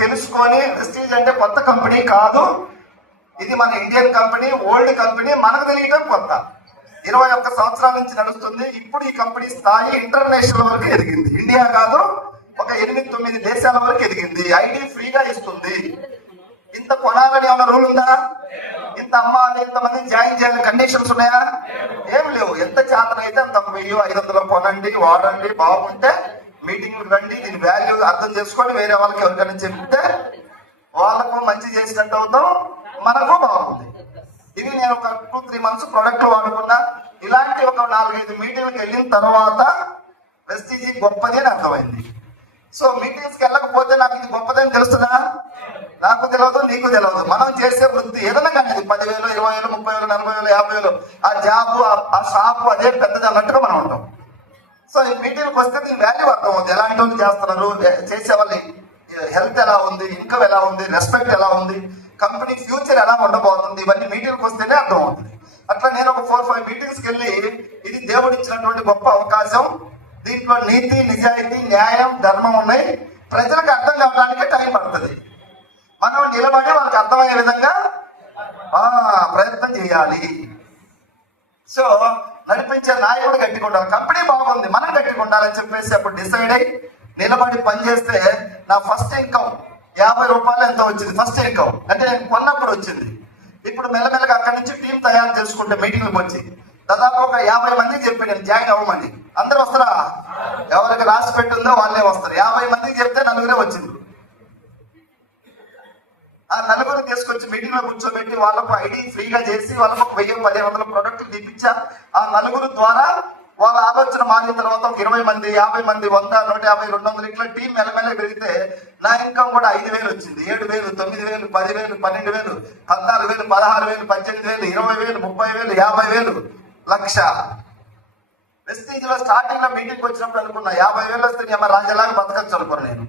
తెలుసుకొని, వెస్టీజ్ అంటే కొత్త కంపెనీ కాదు, ఇది మన ఇండియన్ కంపెనీ, ఓల్డ్ కంపెనీ, మనకు తెలియడం కొత్త. 21 సంవత్సరాల నుంచి నడుస్తుంది. ఇప్పుడు ఈ కంపెనీ స్థాయి ఇంటర్నేషనల్ వరకు ఎదిగింది. ఇండియా కాదు, ఒక 8-9 దేశాల వరకు ఎదిగింది. ఐడి ఫ్రీగా ఇస్తుంది. ఇంత కొనాలని ఏమైనా రూల్ ఉందా? ఇంత అమ్మాలి, ఇంతమంది జాయిన్ చేయాలని కండిషన్స్ ఉన్నాయా? ఏం లేవు. ఎంత చేతనైతే అంత 1000-500 కొనండి, వాడండి, బాగుంటే మీటింగ్లు రండి, దీని వాల్యూ అర్థం చేసుకొని వేరే వాళ్ళకి ఎవరికైనా చెప్తే వాళ్ళకు మంచి చేసినట్టు అవుతాం, మనకు బాగుంది. ఇవి నేను ఒక 2-3 మంత్స్ ప్రొడక్ట్లు వాడుకున్నా. ఇలాంటి ఒక 4-5 మీటింగ్లకు వెళ్ళిన తర్వాత వెస్టీజీ గొప్పది అని అర్థమైంది. సో మీటింగ్స్కి వెళ్ళకపోతే నాకు ఇది గొప్పదని తెలుస్తుందా? నాకు తెలియదు, నీకు తెలియదు. మనం చేసే వృత్తి ఏదైనా కానీ 10,000, 20,000, 30,000, 40,000, 50,000 ఆ జాబు, ఆ షాపు అదే పెద్దది అన్నట్టుగా మనం ఉంటాం. సో ఈ మీటింగ్కి వస్తే దీని వాల్యూ అర్థం అవుతుంది. ఎలాంటి వాళ్ళు చేస్తున్నారు, చేసే వాళ్ళ హెల్త్ ఎలా ఉంది, ఇన్కమ్ ఎలా ఉంది, రెస్పెక్ట్ ఎలా ఉంది, కంపెనీ ఫ్యూచర్ ఎలా ఉండబోతుంది, ఇవన్నీ మీటింగ్కి వస్తేనే అర్థం అవుతుంది. అట్లా నేను ఒక 4-5 మీటింగ్స్కి వెళ్ళి ఇది దేవుడు ఇచ్చినటువంటి గొప్ప అవకాశం, దీంట్లో నీతి, నిజాయితీ, న్యాయం, ధర్మం ఉన్నాయి, ప్రజలకు అర్థం కావడానికి టైం పడుతుంది. మనం నిలబడి వాళ్ళకి అర్థమయ్యే విధంగా ప్రయత్నం చేయాలి. సో నడిపించే నాయకుడు గట్టిగా ఉండాలి, కంపెనీ బాగుంది, మనం గట్టిగా ఉండాలని చెప్పేసి అప్పుడు డిసైడ్ అయ్యి నిలబడి పనిచేస్తే నా ఫస్ట్ ఇన్కమ్ 50 రూపాయలు ఎంత వచ్చింది. ఫస్ట్ ఇన్కమ్ అంటే నేను కొన్నప్పుడు వచ్చింది. ఇప్పుడు మెల్లమెల్లగా అక్కడి నుంచి టీం తయారు చేసుకుంటే మీటింగ్లకు వచ్చి దాదాపు ఒక 50 మందికి చెప్పి నేను జాయిన్ అవ్వమని. అందరూ వస్తారా? ఎవరికి రాసి పెట్టుందో వాళ్ళే వస్తారు. 50 మందికి చెప్తే 4 వచ్చింది. ఆ 4 తీసుకొచ్చి మీటింగ్ లో కూర్చోబెట్టి వాళ్ళకు ఐడి ఫ్రీగా చేసి వాళ్ళకు 1000-1500 ప్రోడక్ట్లు తీపించా. ఆ 4 ద్వారా వాళ్ళ ఆలోచన మారిన తర్వాత ఒక 20 మంది, 50 మంది, 100, 150, 200 ఇట్లా టీం మెల్లమెల్ల పెరిగితే నా ఇన్కమ్ కూడా 5,000 వచ్చింది, 7,000, 9,000, 10,000, 12,000, 14,000, 16,000, 18,000, 20,000, 30,000, 50,000, లక్ష. వెస్టీజ్ లో స్టార్టింగ్ లో మీటింగ్ వచ్చినప్పుడు అనుకున్నా 50,000 వస్తే ఏమో రాజలాగా బతకచ్చు అనుకున్నా. నేను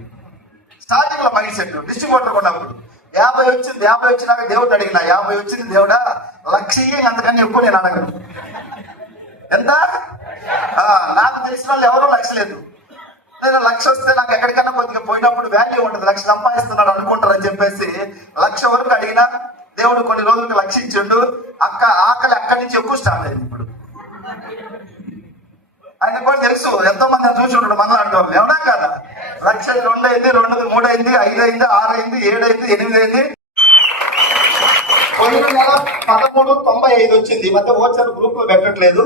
స్టార్టింగ్ లో మైండ్ సెట్ డిస్ట్రిబ్యూటర్ కొన్నప్పుడు 50 వచ్చింది. 50 వచ్చినాక దేవుడు అడిగిన 50 వచ్చింది దేవుడా, 1,00,000 అంతకని ఎక్కువ నేను అడగను. ఎంత? నాకు తెలిసిన వాళ్ళు ఎవరో 1,00,000 లేదు. నేను 1,00,000 వస్తే నాకు ఎక్కడికన్నా కొద్దిగా పోయినప్పుడు వాల్యూ ఉంటుంది, 1,00,000 సంపాదిస్తున్నాడు అనుకుంటారని చెప్పేసి 1,00,000 వరకు అడిగినా దేవుడు కొన్ని రోజులకు 1,00,000 ఇచ్చిండు. ఆకలి అక్కడి నుంచి ఎక్కువ స్టార్ట్ అయింది. ఇప్పుడు ఆయన కూడా తెలుసు, ఎంతో మంది చూసి ఉంటాడు మనలో అంటే వాళ్ళు ఎవడా కదా. 1,00,000 2 అయింది, 2 3 అయింది, 5 అయింది, 6 అయింది, 7 అయింది, 8 అయింది. పోయిన నెల 13.95 వచ్చింది. ఈ మధ్య ఓచర్ గ్రూప్ లో పెట్టట్లేదు,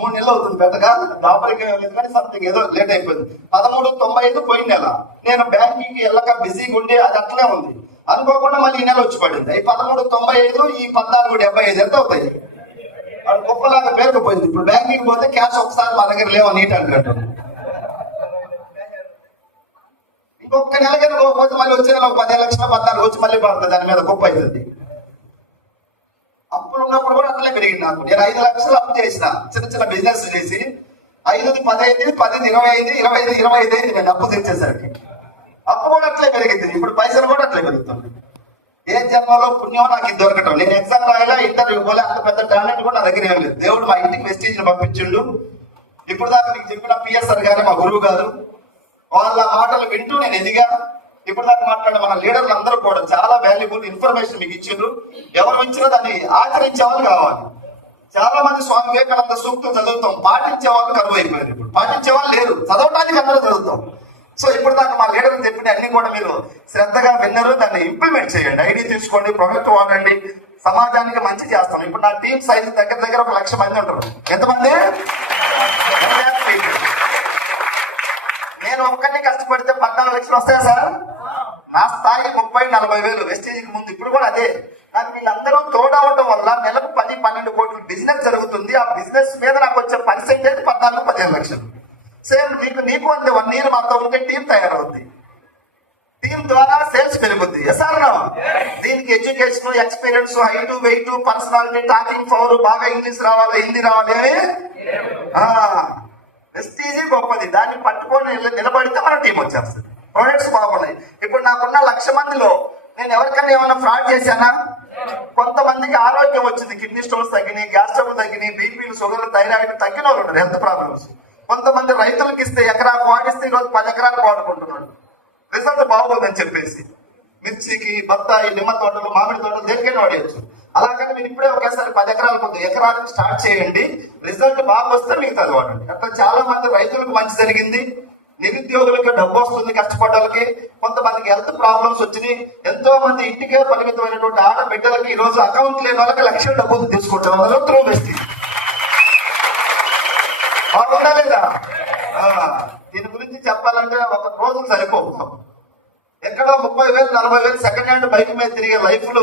3 నెలలు అవుతుంది పెట్టగా, లోపలికి కానీ సంథింగ్ ఏదో లేట్ అయిపోయింది. 13.95 పోయిన నెల. నేను బ్యాంకింగ్ వెళ్ళక బిజీగా ఉండి అది అట్లే ఉంది. అనుకోకుండా మళ్ళీ ఈ నెల వచ్చి పడింది. ఈ 13.95, ఈ 14.75 ఎంత అవుతాయి? అది గొప్పలాగా పేరుకుపోయింది. ఇప్పుడు బ్యాంకింగ్ పోతే క్యాష్ ఒకసారి మా దగ్గర లేవు నీట్ అంటారు. ఇంకొక నెల కింద పోతే మళ్ళీ వచ్చే నెల 10 లక్షల 14 వచ్చి మళ్ళీ పడుతుంది, దాని మీద గొప్ప అవుతుంది. అప్పులు ఉన్నప్పుడు కూడా అట్లే పెరిగింది నాకు. నేను 5 లక్షలు అప్పు చేసిన, చిన్న బిజినెస్ చేసి 5ది 10 అయింది, 10ది 20 అయింది, 25ది 25 అయింది. నేను అప్పు తెచ్చేసరికి అప్పు కూడా అట్లే పెరిగింది. ఇప్పుడు పైసలు కూడా అట్లే పెరుగుతుంది. ఏ జన్మలో పుణ్యం నాకు ఇది దొరకటం. నేను ఎగ్జామ్ రాయాలా, ఇంటర్వ్యూ పోలే, అంత పెద్ద టాలెంట్ కూడా నా దగ్గర ఏం లేదు. దేవుడు మా ఇంటికి వెస్టీజ్ పంపించిండు. ఇప్పుడు దాకా నీకు చెప్పిన పిఎస్ఆర్ గారు మా గురువు గారు, వాళ్ళ మాటలు వింటూ నేను ఎదిగా. ఇప్పుడు దాకా మాట్లాడే మన లీడర్లు అందరూ కూడా చాలా వాల్యుబుల్ ఇన్ఫర్మేషన్ మీకు ఇచ్చిండ్రు. ఎవరు ఇచ్చినా దాన్ని ఆచరించే వాళ్ళు కావాలి. చాలా మంది స్వామి వివేకానంద సూక్తులు చదువుతాం, పాటించే వాళ్ళు కరువు అయిపోయారు. ఇప్పుడు పాటించే వాళ్ళు లేరు, చదవడానికి అందరూ చదువుతాం. సో ఇప్పుడు దాకా మా లీడర్లు చెప్పిన అన్ని కూడా మీరు శ్రద్ధగా విన్నారు, దాన్ని ఇంప్లిమెంట్ చేయండి. ఐడి తీసుకోండి, ప్రొడక్ట్ వాడండి, సమాజానికి మంచి చేస్తాం. ఇప్పుడు నా టీం సైజ్ దగ్గర 1,00,000 మంది ఉంటారు. ఎంతమంది? నేను ఒక్కరిని కష్టపడితే 14 లక్షలు వస్తాయా సార్? నా స్థాయి 30-40 వేలు వెస్టీజ్కి ముందు. ఇప్పుడు కూడా అదే. నాకు వీళ్ళందరూ తోడవటం వల్ల నెలకు 10-12 కోట్ల బిజినెస్ జరుగుతుంది. ఆ బిజినెస్ మీద నాకు వచ్చే పర్సెంటేజ్ 14-15 లక్షలు. సేమ్ నీకు అంతే 1 ఇయర్ మాతో ఉంటే టీం తయారవుద్ది. టీం ద్వారా సేల్స్ పెరుగుద్ది. ఎస్ఆర్నో దీనికి education, experience, height, weight, personality, talking power, బాగా ఇంగ్లీష్ రావాలి, హిందీ రావాలి. వెస్టీజ్ గొప్పది. దాన్ని పట్టుకొని నిలబడితే మన టీం వచ్చేస్తుంది. ప్రొడక్ట్స్ బాగున్నాయి. ఇప్పుడు నాకున్న 1,00,000 మందిలో నేను ఎవరికైనా ఏమైనా ఫ్రాడ్ చేశానా? కొంతమందికి ఆరోగ్యం వచ్చింది, కిడ్నీ స్టోన్స్ తగ్గినాయి, గ్యాస్ ట్రబుల్ తగ్గినాయి, బీపీలు, షుగర్లు, థైరాయిడ్ తగ్గిన వాళ్ళు ఉన్నారు, హెల్త్ ప్రాబ్లమ్స్. కొంతమంది రైతులకు ఇస్తే ఎకరాకు వాడిస్తే ఈరోజు 10 ఎకరాలు వాడుకుంటున్నాడు. రిజల్ట్ బాగుందని చెప్పేసి మిర్చికి, బత్తాయి, నిమ్మ తోటలు, మామిడి తోటలు దేనికైనా వాడేయచ్చు. అలాగని మీరు ఇప్పుడే ఒకేసారి 10 ఎకరాలు పొద్దు ఎకరాలకు స్టార్ట్ చేయండి, రిజల్ట్ బాగా వస్తే మిగతాది వాడండి. అట్లా చాలా మంది రైతులకు మంచి జరిగింది, నిరుద్యోగులకు డబ్బు వస్తుంది, కష్టపడ్డలకి. కొంతమందికి హెల్త్ ప్రాబ్లమ్స్ వచ్చినాయి. ఎంతో మంది ఇంటికే పరిమితమైనటువంటి ఆడబిడ్డలకి ఈ రోజు అకౌంట్ లేని వాళ్ళకి లక్షల డబ్బులు తీసుకుంటారు. అందులో త్రూ వేస్తే బాగుందా లేదా? దీని గురించి చెప్పాలంటే ఒక రోజులు సరిపోతాం. ఎక్కడో 30,000 40,000 సెకండ్ హ్యాండ్ బైక్ మీద తిరిగే లైఫ్లు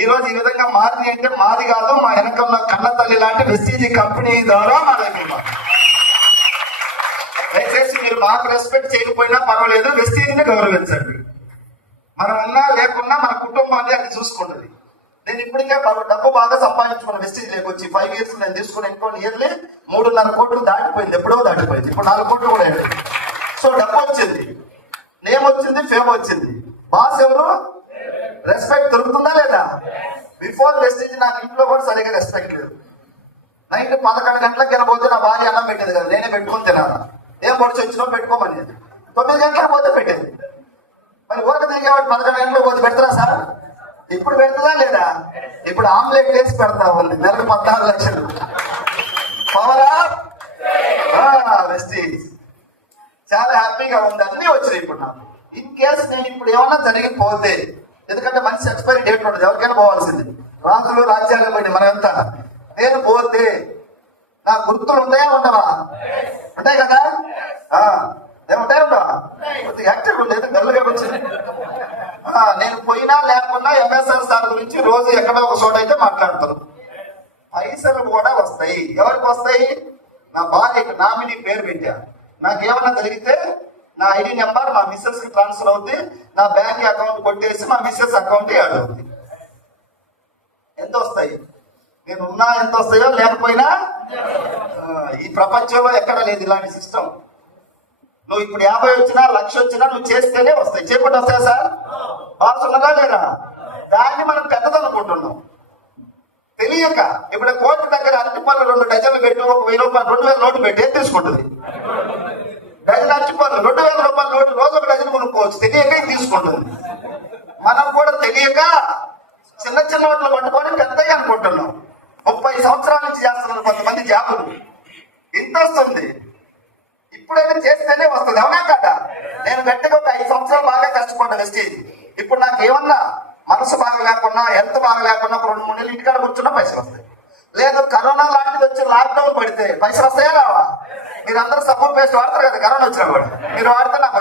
ఈ రోజు ఈ విధంగా మారి అంటే మాది కాదు, మా వెనకన్న కన్న తల్లి లాంటి వెస్టీజీ కంపెనీ ద్వారా మా లైఫ్. దయచేసి మీరు మాకు రెస్పెక్ట్ చేయకపోయినా పర్వాలేదు, వెస్టీజీని గౌరవించండి. మనం ఉన్నా లేకున్నా మన కుటుంబాన్ని అది చూసుకుంటుంది. నేను ఇప్పటికే డబ్బు బాగా సంపాదించుకున్న వెస్టీజ్ లేకొచ్చి 5 years నేను తీసుకుని ఇంకో ఇయర్లీ 3.5 కోట్లు దాటిపోయింది, ఎప్పుడో దాటిపోయింది. ఇప్పుడు 4 కోట్లు కూడా అయింది. సో డబ్బు వచ్చింది, నేమ్ వచ్చింది, ఫేమ్ వచ్చింది. బాస్ ఎవరు? రెస్పెక్ట్ దొరుకుతుందా లేదా? బిఫోర్ వెస్టీజ్ నాకు ఇంట్లో కూడా సరిగ్గా రెస్పెక్ట్ లేదు. నైట్ 11 గంటలకు తినబోతే నా భార్య అన్నం పెట్టేది కదా, నేనే పెట్టుకొని తినాలా. ఏం పొడిచి వచ్చినా పెట్టుకోమనేది. 9 గంటలకు పోతే పెట్టేది. మరి ఊరక తిరిగేవాడు 11 గంటలకు పోతే పెడతారా సార్? ఇప్పుడు పెడుతుందా లేదా? ఇప్పుడు ఆమ్లెట్ వేసి పెడతా ఉంది, నెలకు 14 లక్షలు. పవరా వెస్టీజ్ చాలా హ్యాపీగా ఉంది. అన్ని వచ్చినాయి ఇప్పుడు నాకు. ఇన్ కేసు నేను ఇప్పుడు ఏమన్నా జరిగిపోతే, ఎందుకంటే మంచి ఎక్స్పైరీ డేట్ ఉంటుంది, ఎవరికైనా పోవాల్సింది. రాజులు రాజ్యాలు పోయింది, మనం ఎంత. నేను పోతే నా గుర్తులు ఉంటాయా ఉండవా? ఉంటాయి కదా. ఏముంటాయి ఉండవా? కొద్దిగా యాక్టివ్ ఉండేది, గల్లుగా వచ్చింది. నేను పోయినా లేకున్నా ఎంఎస్ఆర్ సార్ గురించి రోజు ఎక్కడో ఒక చోట అయితే మాట్లాడతారు. పైసలు కూడా వస్తాయి. ఎవరికి వస్తాయి? నా భార్యకి నామినీ పేరు పెట్టా. నాకేమన్నా జరిగితే నా ఐడి నెంబర్ మా మిస్సెస్ కి ట్రాన్స్ఫర్ అవుతుంది, నా బ్యాంక్ అకౌంట్ కొట్టేసి మా మిస్సెస్ అకౌంట్ యాడ్ అవుతుంది. ఎంత వస్తాయి? నేను ఉన్నా ఎంత వస్తాయో, లేకపోయినా ఈ ప్రపంచంలో ఎక్కడ లేదు ఇలాంటి సిస్టమ్. నువ్వు ఇప్పుడు 50 వచ్చినా 1,00,000 వచ్చినా నువ్వు చేస్తేనే వస్తాయి. చేయకుండా వస్తాయా సార్? బాస్ ఉన్నదా లేదా? దాన్ని మనం పెద్దదనుకుంటున్నాం తెలియక. ఇప్పుడు కోర్టు దగ్గర అరటిపళ్ళు 2 డజన్లు పెట్టు, ఒక 1,000 రూపాయలు 2,000 నోటు పెట్టి ఏం తీసుకుంటుంది? డజన్ అరటిపళ్ళు 2,000 రూపాయల నోటు, రోజు ఒక డజన్ కొనుక్కోవచ్చు. తెలియక తీసుకుంటుంది. మనం కూడా తెలియక చిన్న చిన్న వాటిలో పట్టుకొని పెద్దగా అనుకుంటున్నాం. 30 సంవత్సరాల నుంచి చేస్తున్నారు కొంతమంది జాబులు. ఇంత వస్తుంది, ఇప్పుడైనా చేస్తేనే వస్తుంది. అవునా కాదా? నేను గట్టిగా ఒక 5 సంవత్సరాలు బాగా కష్టపడ్డా వెస్టీజ్. ఇప్పుడు నాకు ఏమన్నా మనసు బాగా లేకున్నా, హెల్త్ బాగా లేకున్నా, ఒక 2-3 నెలలు ఇంటికాడ కూర్చున్నా పైసలు వస్తాయి. లేదు కరోనా లాంటిది వచ్చి లాక్డౌన్ పడితే పైసలు వస్తాయా రావా? మీరు అందరూ సబ్బు పేస్ట్ వాడతారు కదా, కరోనా వచ్చినా కూడా మీరు వాడితే నాకు